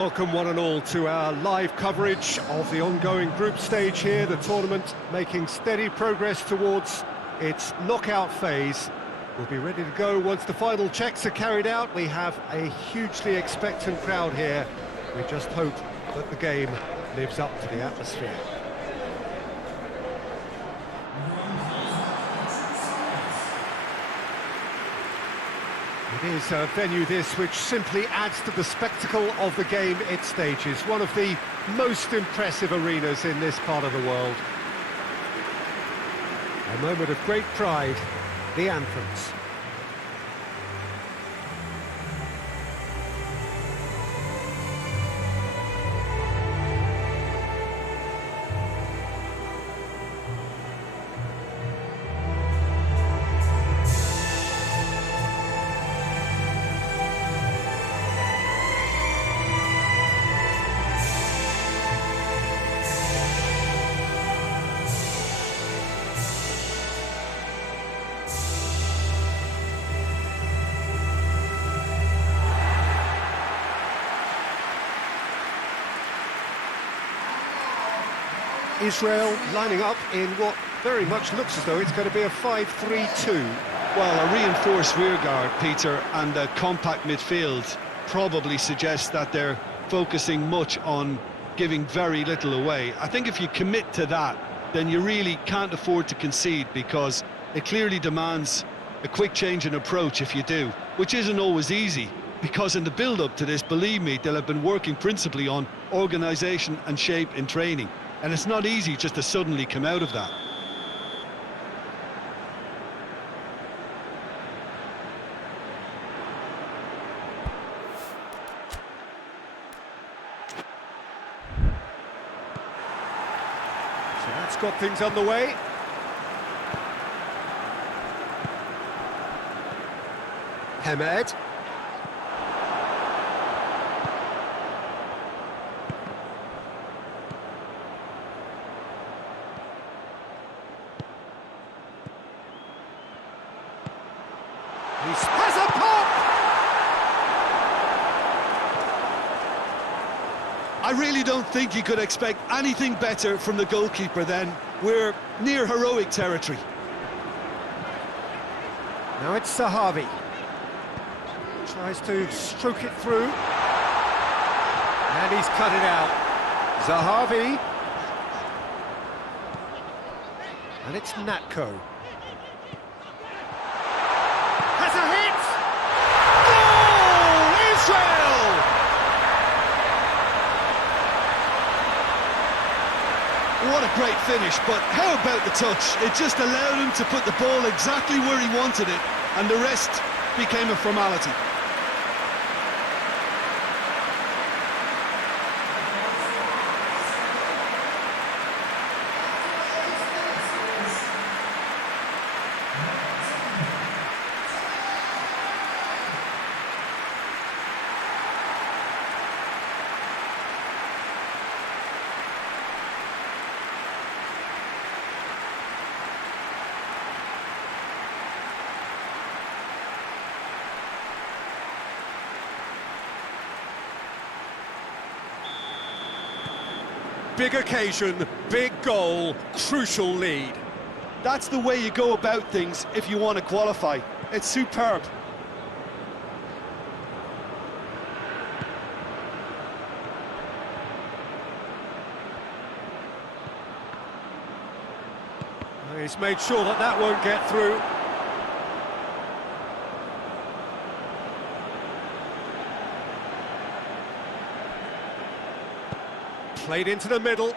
Welcome one and all to our live coverage of the ongoing group stage here, the tournament making steady progress towards its knockout phase. We'll be ready to go once the final checks are carried out. We have a hugely expectant crowd here. We just hope that the game lives up to the atmosphere. It is a venue this which simply adds to the spectacle of the game it stages. One of the most impressive arenas in this part of the world. A moment of great pride, the anthems. Israel lining up in what very much looks as though it's going to be a 5-3-2. Well, a reinforced rearguard, Peter, and a compact midfield probably suggests that they're focusing much on giving very little away. I think if you commit to that, then you really can't afford to concede, because it clearly demands a quick change in approach if you do, which isn't always easy, because in the build-up to this, believe me, they'll have been working principally on organisation and shape in training. And it's not easy just to suddenly come out of that. So that's got things underway. Hamed. He has a pop! I really don't think you could expect anything better from the goalkeeper then. We're near heroic territory. Now it's Zahavi. Tries to stroke it through. And he's cut it out. Zahavi. And it's Natko. Has a hit! Goal! Israel! What a great finish, but how about the touch? It just allowed him to put the ball exactly where he wanted it, and the rest became a formality. Big occasion, big goal, crucial lead. That's the way you go about things if you want to qualify. It's superb. He's made sure that that won't get through. Played into the middle.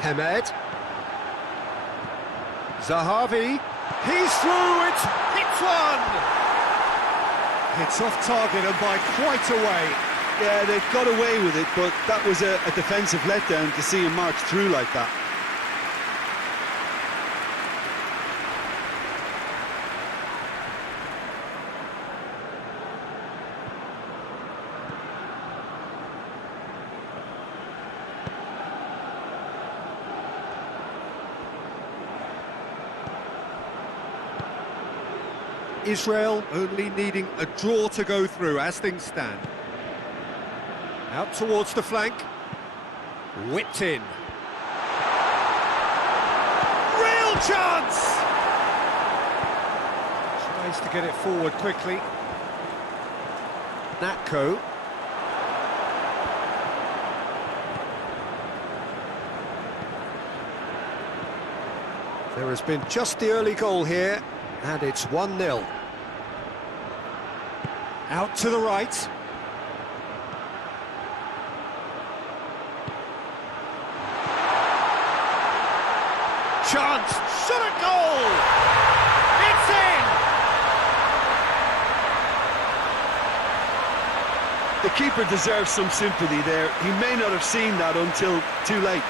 Hamed. Zahavi. He's through, it's one! It's off target and by quite a way. Yeah, they got away with it, but that was a defensive letdown to see him march through like that. Israel only needing a draw to go through as things stand. Out towards the flank. Whipped in. Real chance! Tries to get it forward quickly. Natko. There has been just the early goal here, and it's 1-0. Out to the right. Chance, shot at goal! It's in! The keeper deserves some sympathy there. He may not have seen that until too late.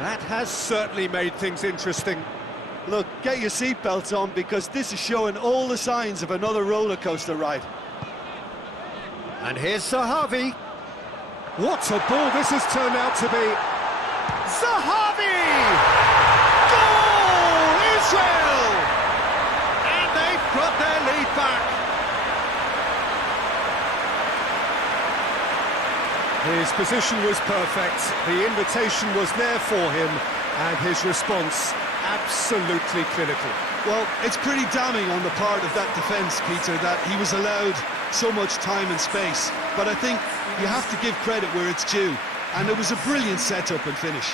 That has certainly made things interesting. Look, get your seatbelts on because this is showing all the signs of another roller coaster ride. And here's Zahavi. What a ball this has turned out to be. Zahavi! Goal! Israel! And they've got their lead back. His position was perfect, the invitation was there for him, and his response absolutely clinical. Well, it's pretty damning on the part of that defence, Peter, that he was allowed so much time and space. But I think you have to give credit where it's due, and it was a brilliant setup and finish.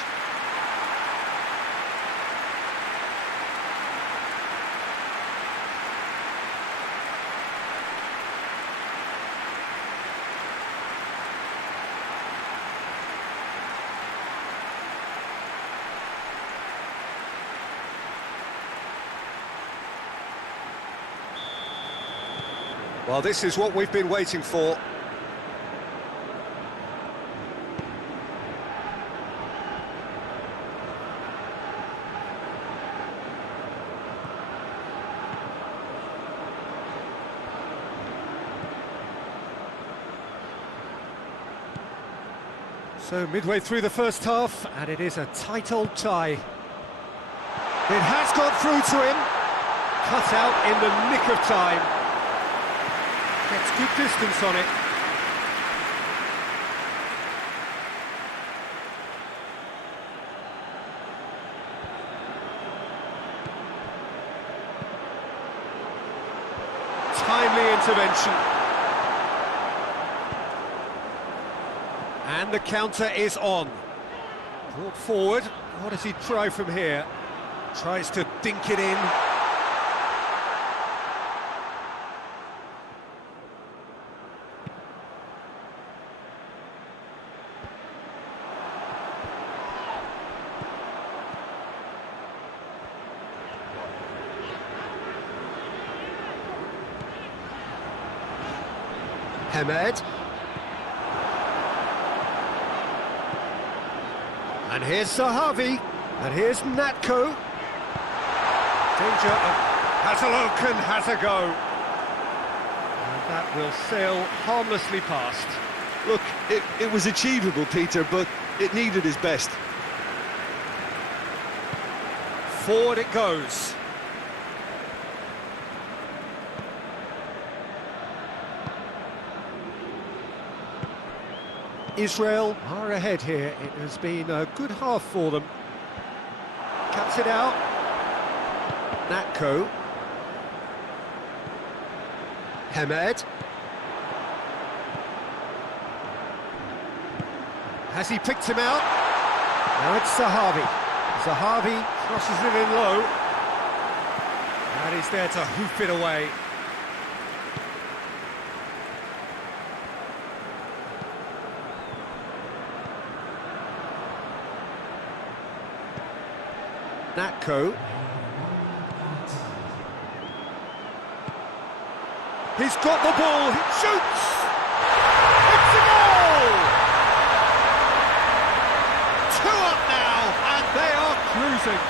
Well, this is what we've been waiting for. So midway through the first half, and it is a tight old tie. It has got through to him. Cut out in the nick of time. Gets good distance on it. Timely intervention. And the counter is on. Brought forward. What does he try from here? Tries to dink it in. Hamed. And here's Zahavi. And here's Natko. Danger of has a look and has a go. And that will sail harmlessly past. Look, it was achievable, Peter, but it needed his best. Forward it goes. Israel are ahead here. It has been a good half for them. Cuts it out. Natko. Hamed. Has he picked him out? Now it's Zahavi. Zahavi crosses it in low. And he's there to hoof it away. Natko. He's got the ball, he shoots! It's a goal! 2 up now, and they are cruising.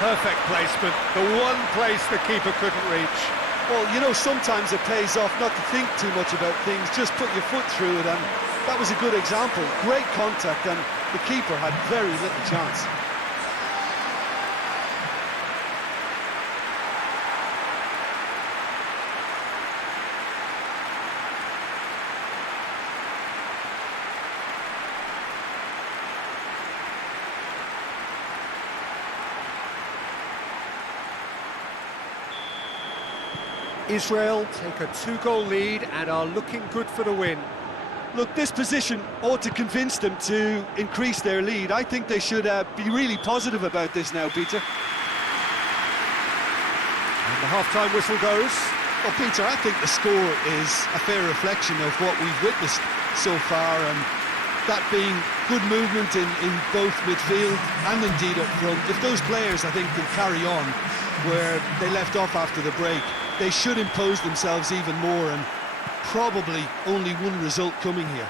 Perfect placement, the one place the keeper couldn't reach. Well, you know, sometimes it pays off not to think too much about things, just put your foot through it, and that was a good example. Great contact, and the keeper had very little chance. Israel take a 2-goal lead and are looking good for the win. Look, this position ought to convince them to increase their lead. I think they should be really positive about this now, Peter. And the half-time whistle goes. Well, Peter, I think the score is a fair reflection of what we've witnessed so far, and that being good movement in both midfield and indeed up front. If those players, I think, can carry on where they left off after the break, they should impose themselves even more, and probably only one result coming here.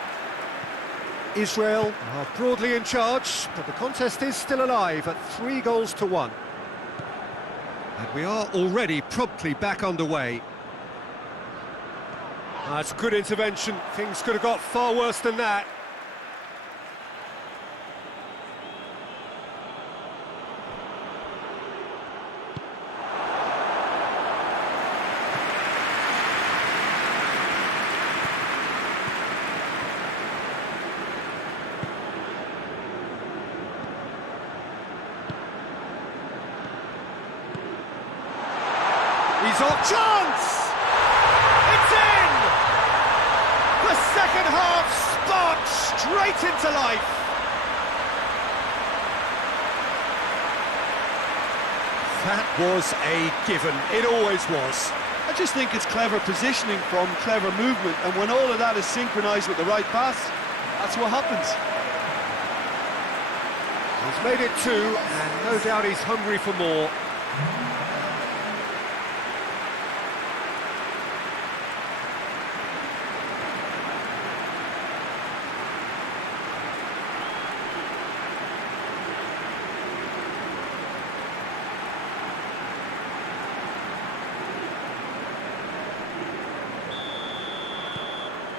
Israel are broadly in charge, but the contest is still alive at 3-1. And we are already promptly back underway. That's a good intervention. Things could have got far worse than that. He's on chance! It's in! The second half sparked straight into life. That was a given. It always was. I just think it's clever positioning from clever movement, and when all of that is synchronised with the right pass, that's what happens. He's made it 2, and no doubt he's hungry for more.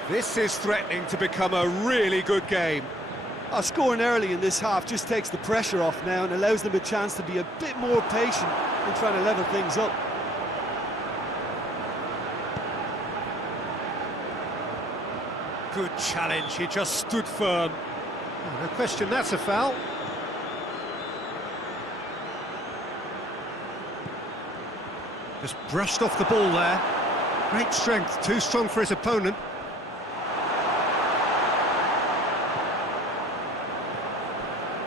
This is threatening to become a really good game. Scoring early in this half just takes the pressure off now and allows them a chance to be a bit more patient in trying to level things up. Good challenge, he just stood firm. Oh, no question, that's a foul. Just brushed off the ball there. Great strength, too strong for his opponent.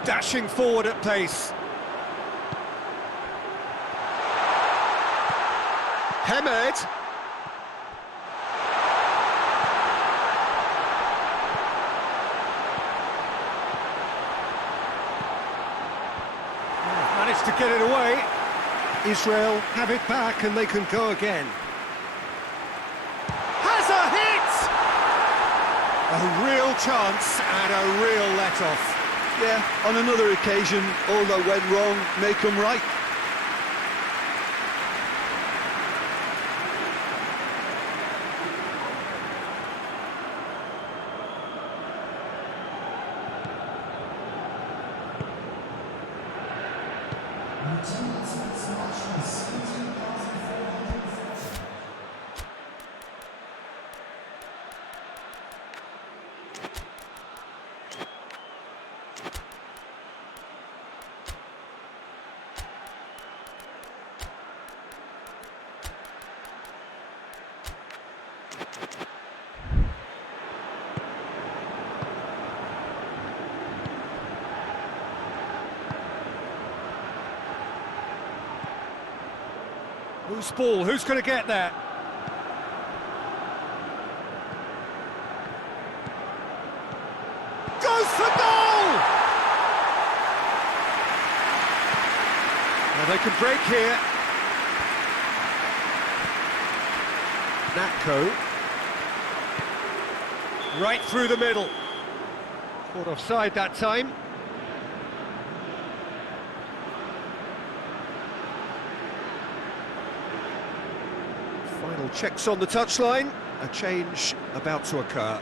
Dashing forward at pace. Hemed. Managed to get it away. Israel have it back and they can go again. Has a hit! A real chance and a real let-off. Yeah, on another occasion, all that went wrong may come right. loose ball, who's going to get there? Goes for goal! Now they can break here. Natko. Right through the middle. Caught offside that time. Final checks on the touchline. A change about to occur.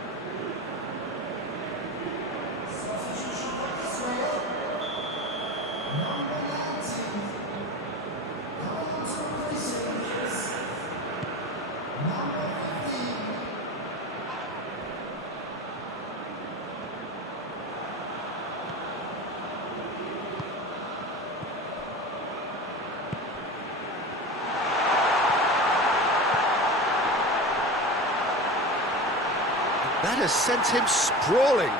That has sent him sprawling.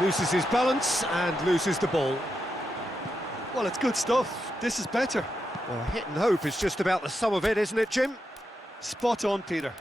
Loses his balance and loses the ball. Well, it's good stuff. This is better. Well, hit and hope is just about the sum of it, isn't it, Jim? Spot on, Peter.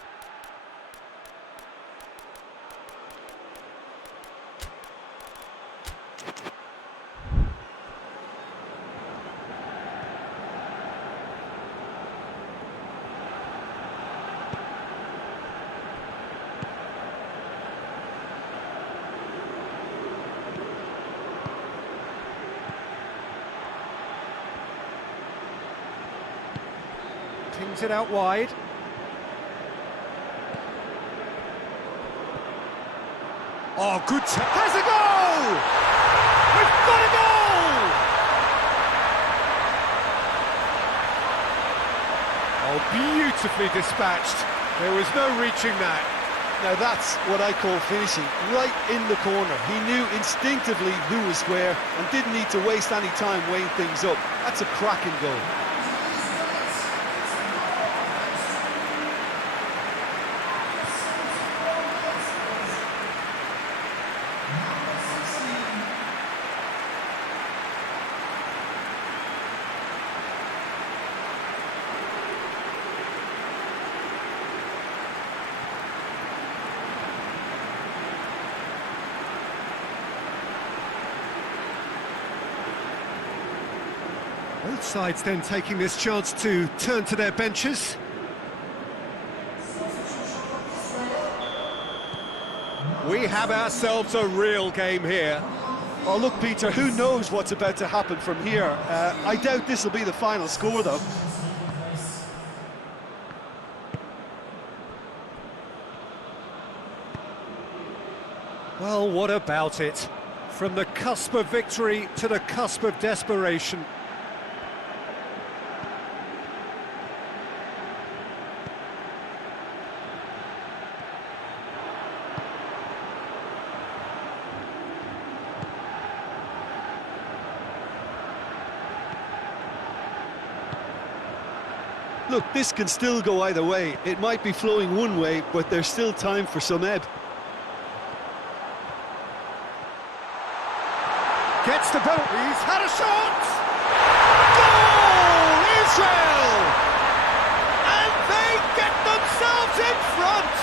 Pings it out wide. Oh, good has a goal! We've got a goal! Oh, beautifully dispatched. There was no reaching that. Now that's what I call finishing, right in the corner. He knew instinctively who was where and didn't need to waste any time weighing things up. That's a cracking goal. Both sides then taking this chance to turn to their benches. We have ourselves a real game here. Oh, look, Peter, who knows what's about to happen from here? I doubt this will be the final score, though. Well, what about it? From the cusp of victory to the cusp of desperation. Look, this can still go either way. It might be flowing one way, but there's still time for some ebb. Gets the ball, he's had a shot! Goal! Israel! And they get themselves in front!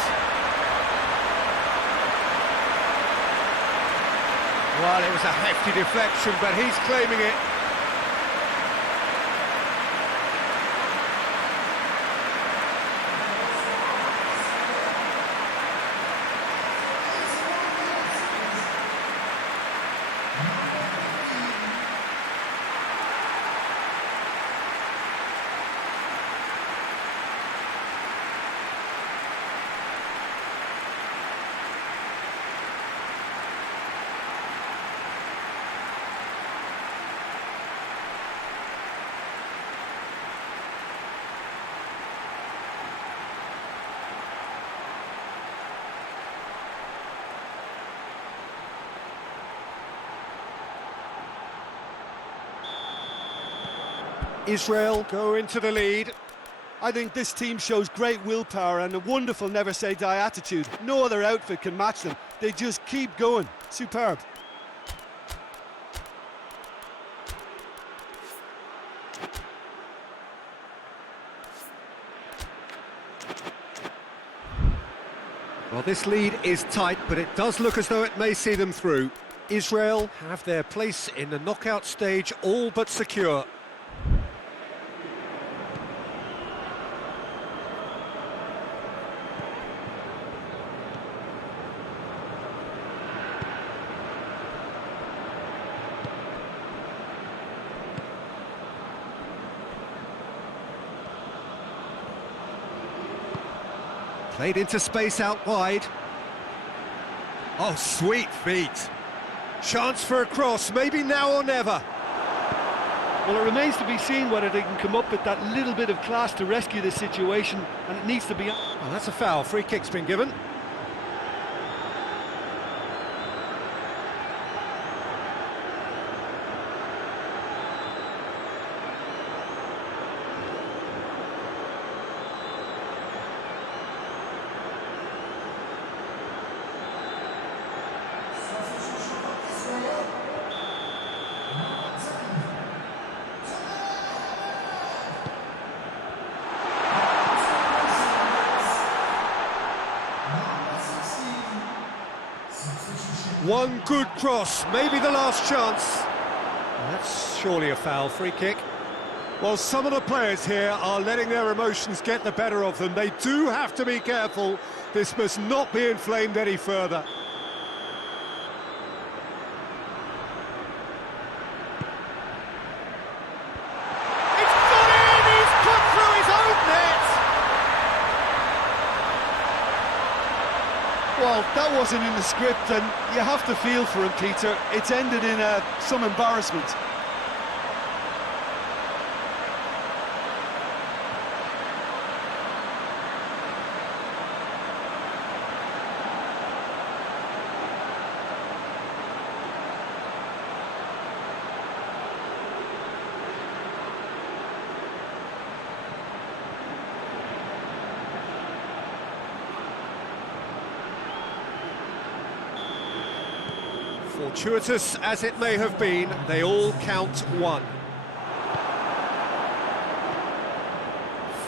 Well, it was a hefty deflection, but he's claiming it. Israel go into the lead. I think this team shows great willpower and a wonderful never-say-die attitude. No other outfit can match them. They just keep going. Superb. Well, this lead is tight, but it does look as though it may see them through. Israel have their place in the knockout stage all but secure. Played into space out wide. Oh, sweet feet. Chance for a cross, maybe now or never. Well, it remains to be seen whether they can come up with that little bit of class to rescue the situation, and it needs to be... Well, that's a foul. Free kick's been given. One good cross, maybe the last chance. That's surely a foul. Free kick. Well, some of the players here are letting their emotions get the better of them. They do have to be careful. This must not be inflamed any further. It's gone in! He's put through his own net! Well, that wasn't in the script, and you have to feel for him, Peter. It's ended in some embarrassment. Fortuitous as it may have been, they all count one.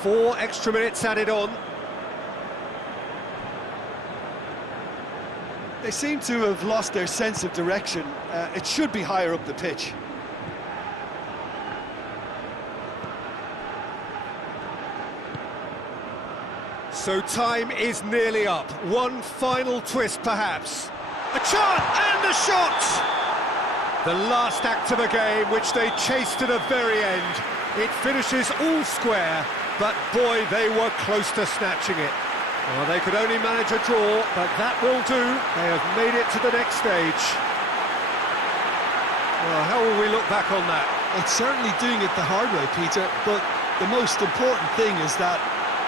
4 extra minutes added on. They seem to have lost their sense of direction. It should be higher up the pitch. So time is nearly up. One final twist, perhaps. A chance and a shot! The last act of a game, which they chased to the very end. It finishes all square, but boy, they were close to snatching it. Well, they could only manage a draw, but that will do. They have made it to the next stage. Well, how will we look back on that? It's certainly doing it the hard way, Peter, but the most important thing is that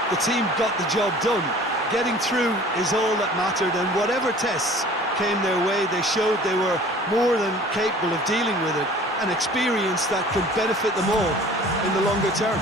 the team got the job done. Getting through is all that mattered, and whatever tests came their way, they showed they were more than capable of dealing with it, an experience that can benefit them all in the longer term.